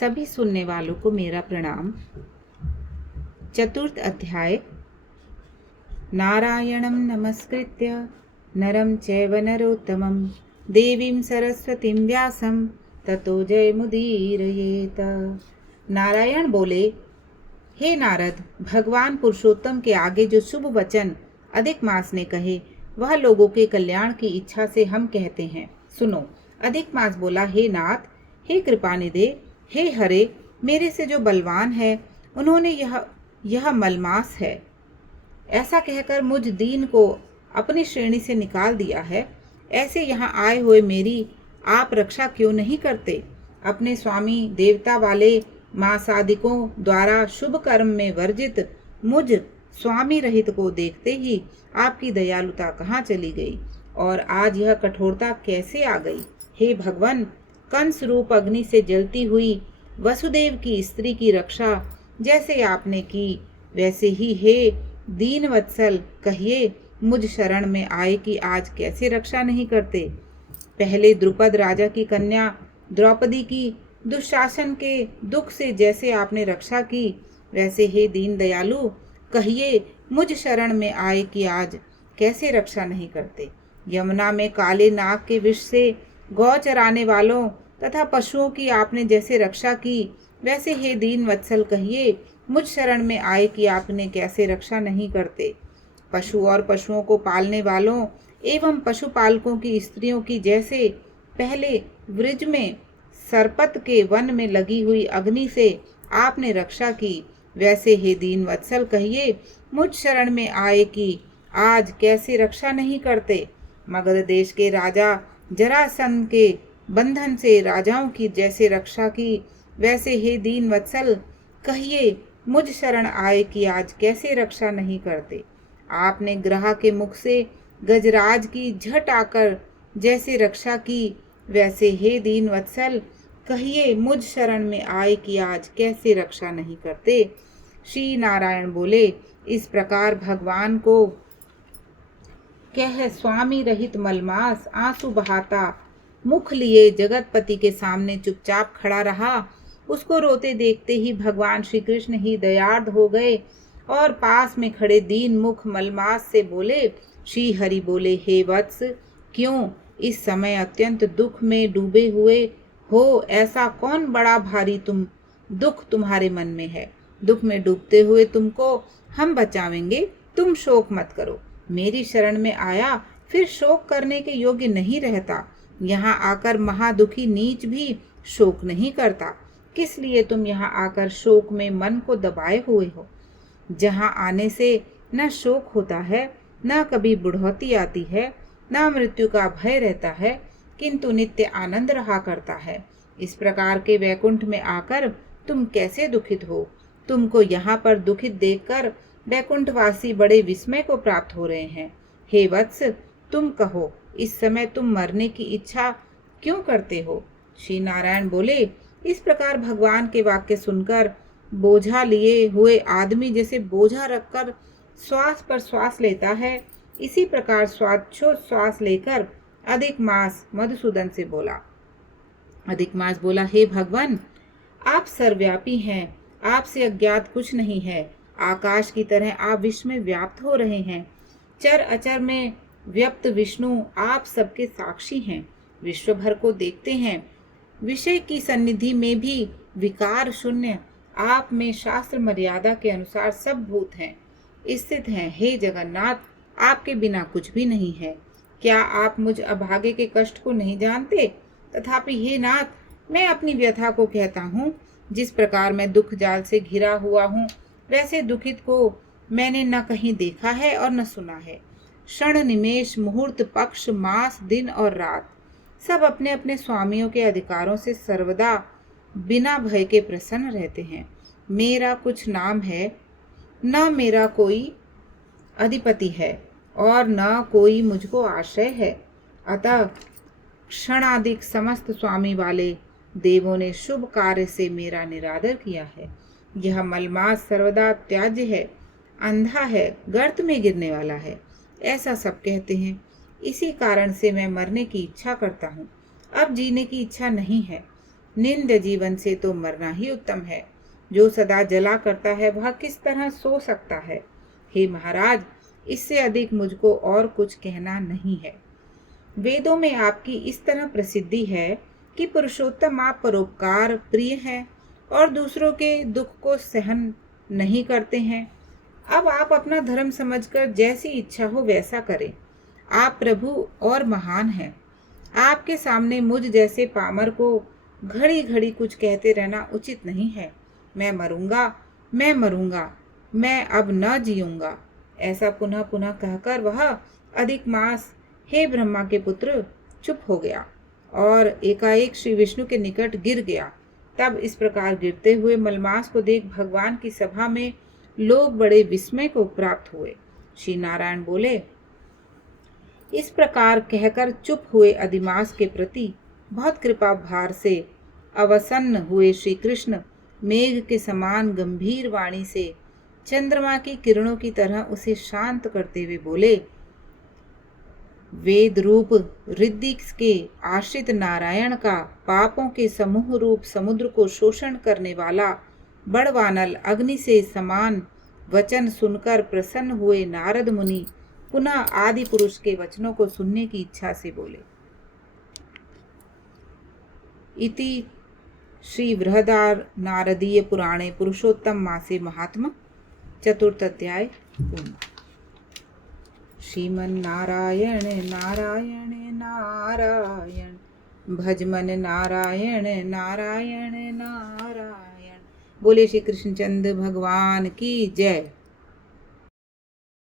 सभी सुनने वालों को मेरा प्रणाम। चतुर्थ अध्याय। नारायणं नमस्कृत्य नरं चैव नरोत्तमं देवीं सरस्वतीं व्यासं ततो जयमुदीरयेत। नारायण बोले, हे नारद, भगवान पुरुषोत्तम के आगे जो शुभ वचन अधिक मास ने कहे वह लोगों के कल्याण की इच्छा से हम कहते हैं। सुनो। अधिक मास बोला, हे नाथ, हे कृपानिधे, हे हरे, मेरे से जो बलवान है उन्होंने यह मलमास है ऐसा कहकर मुझ दीन को अपनी श्रेणी से निकाल दिया है। ऐसे यहाँ आए हुए मेरी आप रक्षा क्यों नहीं करते? अपने स्वामी देवता वाले मासादिकों द्वारा शुभ कर्म में वर्जित मुझ स्वामी रहित को देखते ही आपकी दयालुता कहाँ चली गई और आज यह कठोरता कैसे आ गई? हे भगवान, कंस रूप अग्नि से जलती हुई वसुदेव की स्त्री की रक्षा जैसे आपने की, वैसे ही हे दीन वत्सल कहिए मुझ शरण में आए कि आज कैसे रक्षा नहीं करते? पहले द्रुपद राजा की कन्या द्रौपदी की दुशासन के दुख से जैसे आपने रक्षा की, वैसे हे दीन दयालु कहिए मुझ शरण में आए कि आज कैसे रक्षा नहीं करते? यमुना में काले नाग के विष से गौ चराने वालों तथा पशुओं की आपने जैसे रक्षा की, वैसे हे दीन वत्सल कहिए मुझ शरण में आए कि आपने कैसे रक्षा नहीं करते? पशु और पशुओं को पालने वालों एवं पशुपालकों की स्त्रियों की जैसे पहले वृज में सरपत के वन में लगी हुई अग्नि से आपने रक्षा की, वैसे हे दीन वत्सल कहिए मुझ शरण में आए कि आज कैसे रक्षा नहीं करते? मगध देश के राजा जरासंध के बंधन से राजाओं की जैसे रक्षा की, वैसे हे दीन वत्सल कहिए मुझ शरण आए कि आज कैसे रक्षा नहीं करते? आपने ग्रह के मुख से गजराज की झट आकर जैसे रक्षा की, वैसे हे दीन वत्सल कहिए मुझ शरण में आए कि आज कैसे रक्षा नहीं करते? श्री नारायण बोले, इस प्रकार भगवान को कह स्वामी रहित मलमास आंसू बहाता मुख लिए जगतपति के सामने चुपचाप खड़ा रहा। उसको रोते देखते ही भगवान श्री कृष्ण ही दयार्द हो गए और पास में खड़े दीन मुख मलमास से बोले, श्री हरि बोले, हे वत्स, क्यों इस समय अत्यंत दुख में डूबे हुए हो? ऐसा कौन बड़ा भारी दुख तुम्हारे मन में है? दुख में डूबते हुए तुमको हम बचावेंगे, तुम शोक मत करो। मेरी शरण में आया फिर शोक करने के योग्य नहीं रहता। यहाँ आकर महादुखी नीच भी शोक नहीं करता। किस लिए तुम यहाँ आकर शोक में मन को दबाए हुए हो? जहाँ आने से न शोक होता है, न कभी बुढ़ौती आती है, न मृत्यु का भय रहता है, किंतु नित्य आनंद रहा करता है। इस प्रकार के वैकुंठ में आकर तुम कैसे दुखित हो? तुमको यहाँ पर दुखित देखकर वैकुंठवासी बड़े विस्मय को प्राप्त हो रहे हैं। हे वत्स, तुम कहो, इस समय तुम मरने की इच्छा क्यों करते हो? श्री नारायण बोले, इस प्रकार भगवान के वाक्य सुनकर बोझा लिए हुए आदमी जैसे बोझा रखकर श्वास पर श्वास लेता है, इसी प्रकार श्वास लेकर अधिक मास मधुसूदन से बोला। अधिक मास बोला, हे भगवान, आप सर्वव्यापी हैं, आपसे अज्ञात कुछ नहीं है। आकाश की तरह आप विश्व में व्याप्त हो रहे हैं। चर अचर में व्यक्त विष्णु आप सबके साक्षी हैं, विश्व भर को देखते हैं। विषय की सन्निधि में भी विकार शून्य आप में शास्त्र मर्यादा के अनुसार सब भूत हैं, स्थित हैं। हे जगन्नाथ, आपके बिना कुछ भी नहीं है। क्या आप मुझ अभागे के कष्ट को नहीं जानते? तथापि हे नाथ, मैं अपनी व्यथा को कहता हूँ। जिस प्रकार मैं दुख जाल से घिरा हुआ हूँ, वैसे दुखित को मैंने न कहीं देखा है और न सुना है। क्षण निमेष मुहूर्त पक्ष मास दिन और रात सब अपने अपने स्वामियों के अधिकारों से सर्वदा बिना भय के प्रसन्न रहते हैं। मेरा कुछ नाम है, न मेरा कोई अधिपति है और न कोई मुझको आश्रय है। अतः क्षणाधिक समस्त स्वामी वाले देवों ने शुभ कार्य से मेरा निरादर किया है। यह मलमास सर्वदा त्याज्य है, अंधा है, गर्त में गिरने वाला है, ऐसा सब कहते हैं। इसी कारण से मैं मरने की इच्छा करता हूँ, अब जीने की इच्छा नहीं है। निंद जीवन से तो मरना ही उत्तम है। जो सदा जला करता है वह किस तरह सो सकता है। हे महाराज, इससे अधिक मुझको और कुछ कहना नहीं है। वेदों में आपकी इस तरह प्रसिद्धि है कि पुरुषोत्तम आप परोपकार प्रिय हैं और दूसरों के दुख को सहन नहीं करते हैं। अब आप अपना धर्म समझकर जैसी इच्छा हो वैसा करें। आप प्रभु और महान हैं। आपके सामने मुझ जैसे पामर को घड़ी घड़ी कुछ कहते रहना उचित नहीं है। मैं मरूंगा, मैं मरूंगा, मैं अब न जीऊंगा, ऐसा पुनः पुनः कहकर वह अधिक मास, हे ब्रह्मा के पुत्र, चुप हो गया और एकाएक श्री विष्णु के निकट गिर गया। तब इस प्रकार गिरते हुए मलमास को देख भगवान की सभा में लोग बड़े विस्मय को प्राप्त हुए। श्री नारायण बोले, इस प्रकार कहकर चुप हुए अधिमास के प्रति बहुत कृपा भार से अवसन्न हुए श्री कृष्ण मेघ के समान गंभीर वाणी से चंद्रमा की किरणों की तरह उसे शांत करते हुए बोले, वेद रूप रिद्धि के आश्रित नारायण का पापों के समूह रूप समुद्र को शोषण करने वाला बड़वानल अग्नि से समान वचन सुनकर प्रसन्न हुए नारद मुनि पुनः आदि पुरुष के वचनों को सुनने की इच्छा से बोले। इति श्री बृहदार नारदीय पुराणे पुरुषोत्तम मासे महात्मा चतुर्थ अध्याय पूर्ण। श्रीमन नारायण नारायण नारायण, भजमन नारायण नारायण नारायण। बोले श्री कृष्णचंद्र भगवान की जय।